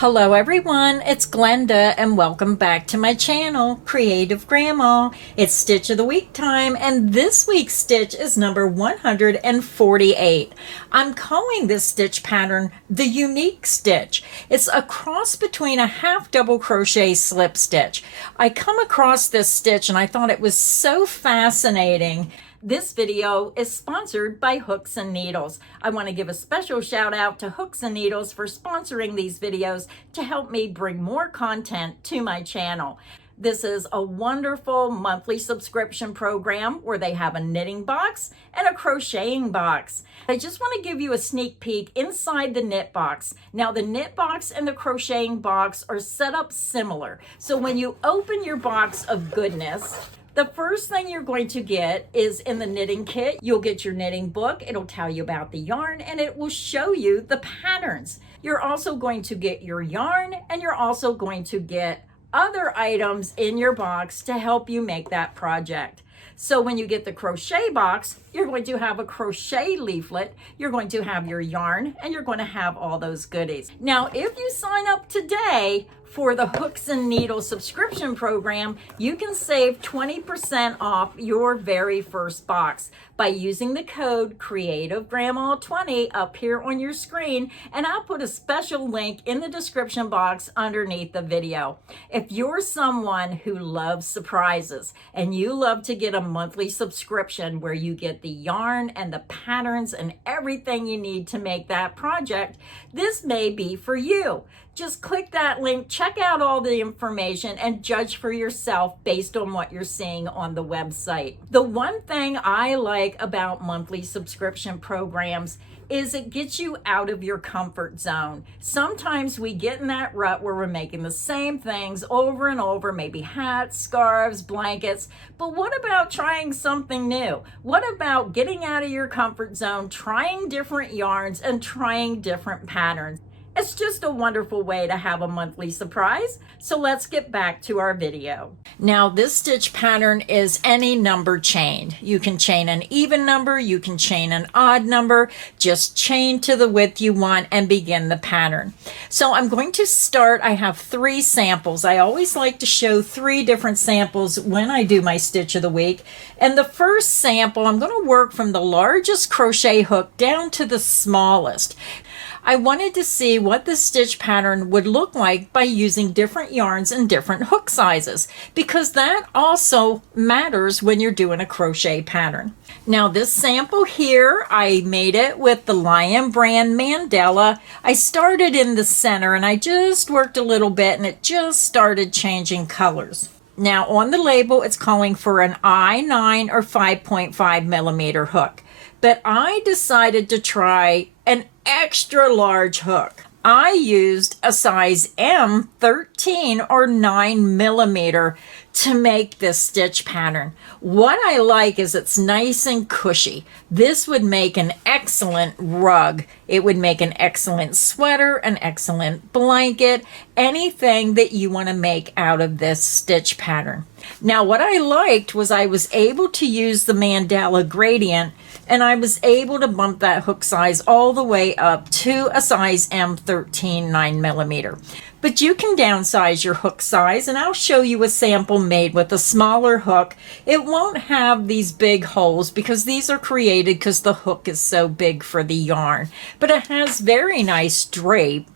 Hello everyone, it's Glenda and welcome back to my channel, Creative Grandma. It's Stitch of the Week time and this week's stitch is number 148. I'm calling this stitch pattern the Unique Stitch. It's a cross between a half double crochet slip stitch. I come across this stitch and I thought it was so fascinating. This video is sponsored by Hooks and Needles. I want to give a special shout out to Hooks and Needles for sponsoring these videos to help me bring more content to my channel. This is a wonderful monthly subscription program where they have a knitting box and a crocheting box. I just want to give you a sneak peek inside the knit box. Now the knit box and the crocheting box are set up similar. So when you open your box of goodness, the first thing you're going to get is in the knitting kit, you'll get your knitting book. It'll tell you about the yarn and it will show you the patterns. You're also going to get your yarn and you're also going to get other items in your box to help you make that project. So when you get the crochet box, you're going to have a crochet leaflet, you're going to have your yarn, and you're going to have all those goodies. Now, if you sign up today for the Hooks and Needles subscription program, you can save 20% off your very first box by using the code CreativeGrandma20 up here on your screen, and I'll put a special link in the description box underneath the video. If you're someone who loves surprises and you love to get a monthly subscription where you get the yarn and the patterns and everything you need to make that project, this may be for you. Just click that link, check out all the information, and judge for yourself based on what you're seeing on the website. The one thing I like about monthly subscription programs is it gets you out of your comfort zone. Sometimes we get in that rut where we're making the same things over and over, maybe hats, scarves, blankets, but what about trying something new? What about getting out of your comfort zone, trying different yarns and trying different patterns? It's just a wonderful way to have a monthly surprise. So let's get back to our video. Now this stitch pattern is any number chained. You can chain an even number, you can chain an odd number, just chain to the width you want and begin the pattern. So I'm going to start, I have 3 samples. I always like to show 3 different samples when I do my stitch of the week. And the first sample, I'm going to work from the largest crochet hook down to the smallest. I wanted to see what the stitch pattern would look like by using different yarns and different hook sizes, because that also matters when you're doing a crochet pattern. Now this sample here, I made it with the Lion brand Mandala. I started in the center and I just worked a little bit and it just started changing colors. Now on the label, it's calling for an I9 or 5.5 millimeter hook, but I decided to try an extra large hook. I used a size M 13 or 9 millimeter to make this stitch pattern. What I like is it's nice and cushy. This would make an excellent rug. It would make an excellent sweater, an excellent blanket, anything that you want to make out of this stitch pattern. Now what I liked was I was able to use the mandala gradient and I was able to bump that hook size all the way up to a size M13 9 millimeter. But you can downsize your hook size, and I'll show you a sample made with a smaller hook. It won't have these big holes because these are created because the hook is so big for the yarn. But it has very nice drape.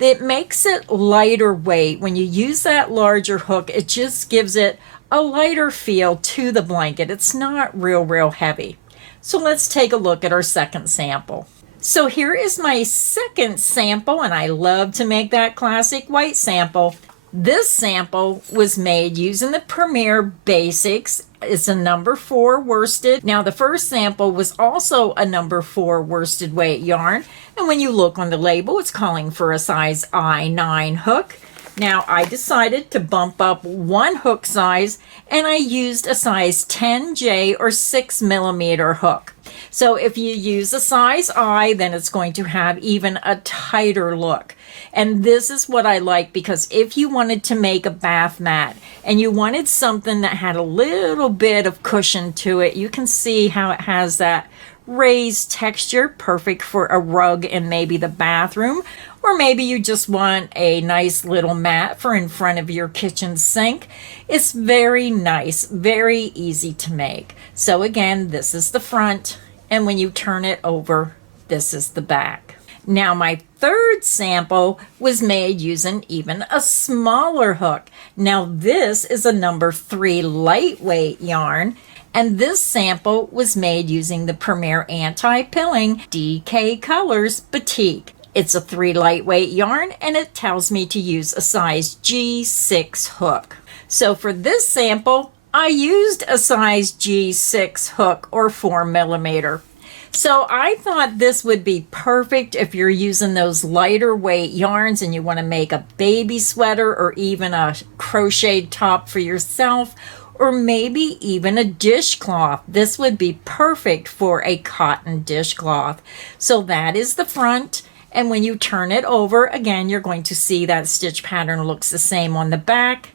It makes it lighter weight. When you use that larger hook, it just gives it a lighter feel to the blanket. It's not real heavy. So let's take a look at our second sample. So here is my second sample, and I love to make that classic white sample. This sample was made using the Premier Basics. It's a number 4 worsted. Now the first sample was also a number 4 worsted weight yarn, and when you look on the label, it's calling for a size I9 hook. Now I decided to bump up 1 hook size and I used a size 10J or 6 millimeter hook. So if you use a size I, then it's going to have even a tighter look. And this is what I like, because if you wanted to make a bath mat and you wanted something that had a little bit of cushion to it, you can see how it has that raised texture, perfect for a rug in maybe the bathroom, or maybe you just want a nice little mat for in front of your kitchen sink. It's very nice, very easy to make. So again, this is the front, and when you turn it over, this is the back. Now my third sample was made using even a smaller hook. Now this is a number 3 lightweight yarn, and this sample was made using the Premier Anti-Pilling DK Colors Batik. It's a 3 lightweight yarn, and it tells me to use a size G6 hook. So for this sample, I used a size G6 hook or 4mm. So I thought this would be perfect if you're using those lighter weight yarns and you want to make a baby sweater or even a crocheted top for yourself, or maybe even a dishcloth. This would be perfect for a cotton dishcloth. So that is the front. And when you turn it over, again, you're going to see that stitch pattern looks the same on the back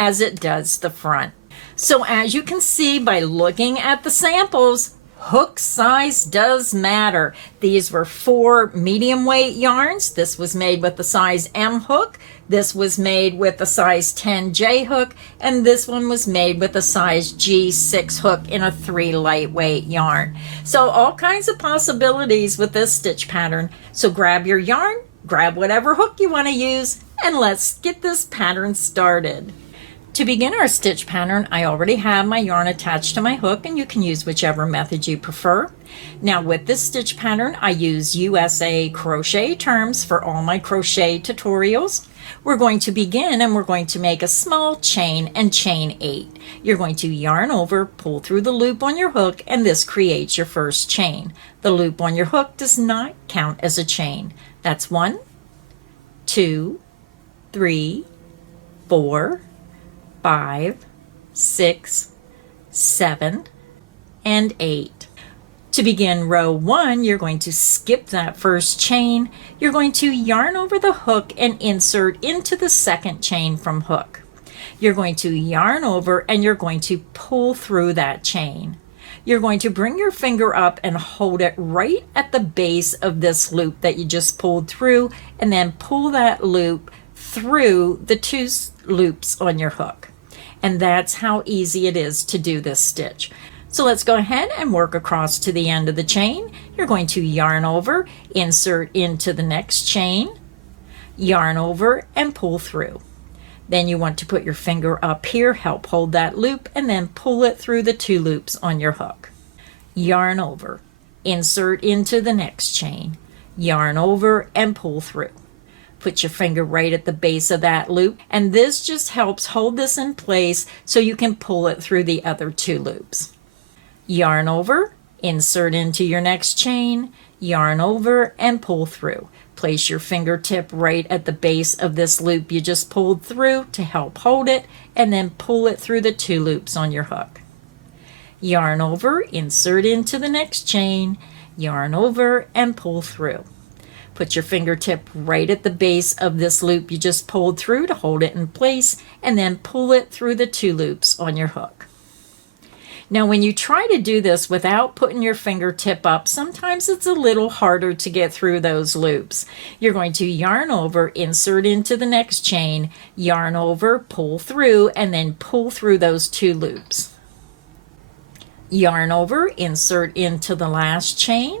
as it does the front. So as you can see by looking at the samples, hook size does matter. These were 4 medium weight yarns. This was made with the size M hook. This was made with the size 10J hook. And this one was made with a size G6 hook in a 3 lightweight yarn. So all kinds of possibilities with this stitch pattern. So grab your yarn, grab whatever hook you want to use, and let's get this pattern started. To begin our stitch pattern, I already have my yarn attached to my hook, and you can use whichever method you prefer. Now with this stitch pattern, I use USA crochet terms for all my crochet tutorials. We're going to begin and we're going to make a small chain and chain 8. You're going to yarn over, pull through the loop on your hook, and this creates your first chain. The loop on your hook does not count as a chain. That's 1, 2, 3, 4, 5, 6, 7, and 8. To begin row 1, you're going to skip that first chain. You're going to yarn over the hook and insert into the second chain from hook. You're going to yarn over and you're going to pull through that chain. You're going to bring your finger up and hold it right at the base of this loop that you just pulled through, and then pull that loop through the 2 loops on your hook. And that's how easy it is to do this stitch. So let's go ahead and work across to the end of the chain. You're going to yarn over, insert into the next chain, yarn over, and pull through. Then you want to put your finger up here, help hold that loop, and then pull it through the 2 loops on your hook. Yarn over, insert into the next chain, yarn over, and pull through. Put your finger right at the base of that loop, and this just helps hold this in place so you can pull it through the other 2 loops. Yarn over, insert into your next chain, yarn over, and pull through. Place your fingertip right at the base of this loop you just pulled through to help hold it, and then pull it through the 2 loops on your hook. Yarn over, insert into the next chain, yarn over, and pull through. Put your fingertip right at the base of this loop you just pulled through to hold it in place, and then pull it through the 2 loops on your hook. Now when you try to do this without putting your fingertip up, sometimes it's a little harder to get through those loops. You're going to yarn over, insert into the next chain, yarn over, pull through, and then pull through those 2 loops. Yarn over, insert into the last chain,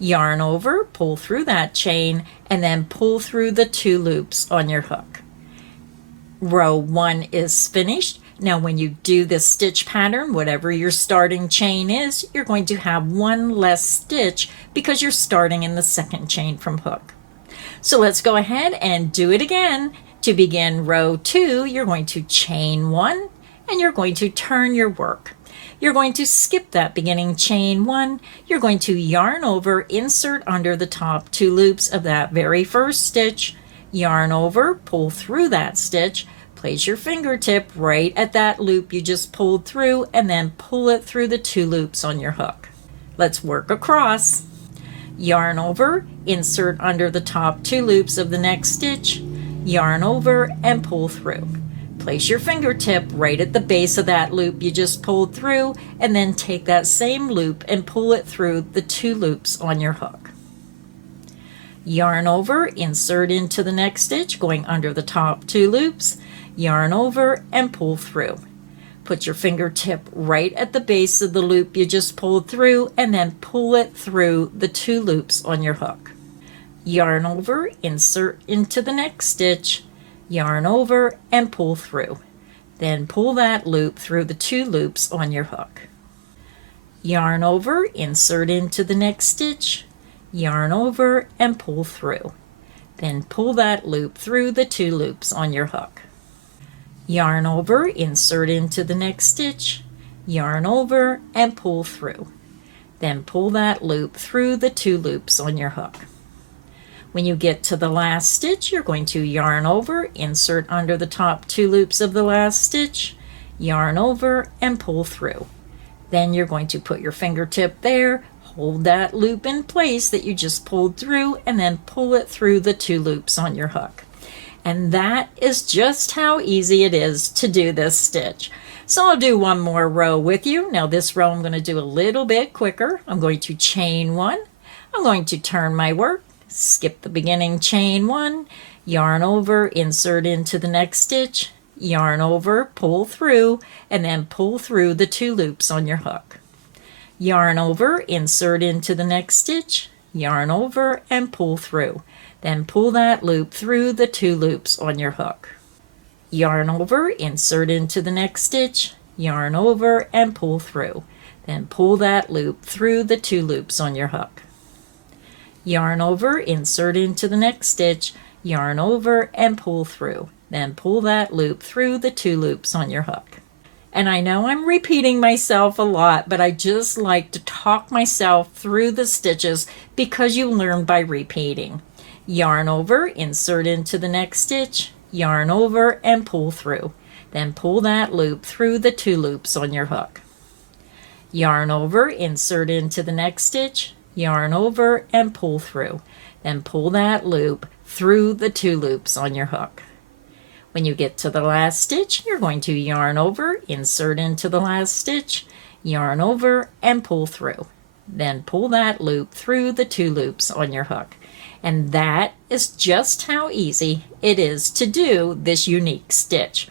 yarn over, pull through that chain, and then pull through the 2 loops on your hook. Row 1 is finished. Now when you do this stitch pattern, whatever your starting chain is, you're going to have 1 less stitch because you're starting in the second chain from hook. So let's go ahead and do it again. To begin row 2, you're going to chain 1 and you're going to turn your work. You're going to skip that beginning chain 1. You're going to yarn over, insert under the top 2 loops of that very first stitch, yarn over, pull through that stitch, place your fingertip right at that loop you just pulled through, and then pull it through the 2 loops on your hook. Let's work across. Yarn over, insert under the top 2 loops of the next stitch, yarn over, and pull through. Place your fingertip right at the base of that loop you just pulled through, and then take that same loop and pull it through the 2 loops on your hook. Yarn over, insert into the next stitch, going under the top 2 loops, yarn over and pull through. Put your fingertip right at the base of the loop you just pulled through, and then pull it through the 2 loops on your hook. Yarn over, insert into the next stitch, yarn over and pull through. Then pull that loop through the 2 loops on your hook. Yarn over, insert into the next stitch, yarn over and pull through. Then pull that loop through the 2 loops on your hook. Yarn over, insert into the next stitch, yarn over and pull through. Then pull that loop through the 2 loops on your hook. When you get to the last stitch, you're going to yarn over, insert under the top 2 loops of the last stitch, yarn over and pull through. Then you're going to put your fingertip there, hold that loop in place that you just pulled through, and then pull it through the 2 loops on your hook. And that is just how easy it is to do this stitch. So I'll do one more row with you. Now this row I'm going to do a little bit quicker. I'm going to chain 1. I'm going to turn my work, skip the beginning, chain 1, yarn over, insert into the next stitch, yarn over, pull through, and then pull through the 2 loops on your hook. Yarn over, insert into the next stitch, yarn over and pull through. Then pull that loop through the 2 loops on your hook. Yarn over, insert into the next stitch, yarn over and pull through. Then pull that loop through the 2 loops on your hook. Yarn over, insert into the next stitch, yarn over and pull through. Then pull that loop through the 2 loops on your hook. And I know I'm repeating myself a lot, but I just like to talk myself through the stitches because you learn by repeating. Yarn over, insert into the next stitch, yarn over and pull through. Then pull that loop through the 2 loops on your hook. Yarn over, insert into the next stitch, yarn over and pull through. Then pull that loop through the 2 loops on your hook. When you get to the last stitch, you're going to yarn over, insert into the last stitch, yarn over and pull through. Then pull that loop through the 2 loops on your hook. And that is just how easy it is to do this unique stitch.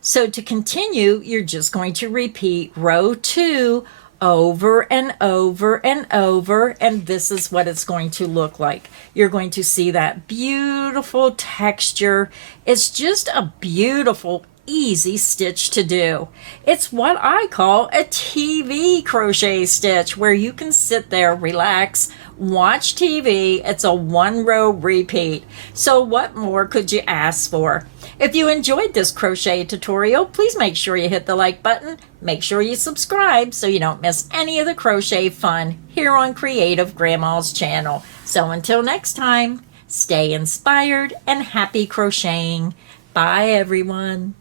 So to continue, you're just going to repeat row 2 over and over and over, and this is what it's going to look like. You're going to see that beautiful texture. It's just a beautiful, easy stitch to do. It's what I call a TV crochet stitch, where you can sit there, relax, watch TV. It's a 1-row repeat. So what more could you ask for? If you enjoyed this crochet tutorial, please make sure you hit the like button. Make sure you subscribe so you don't miss any of the crochet fun here on Creative Grandma's channel. So until next time, stay inspired and happy crocheting. Bye everyone.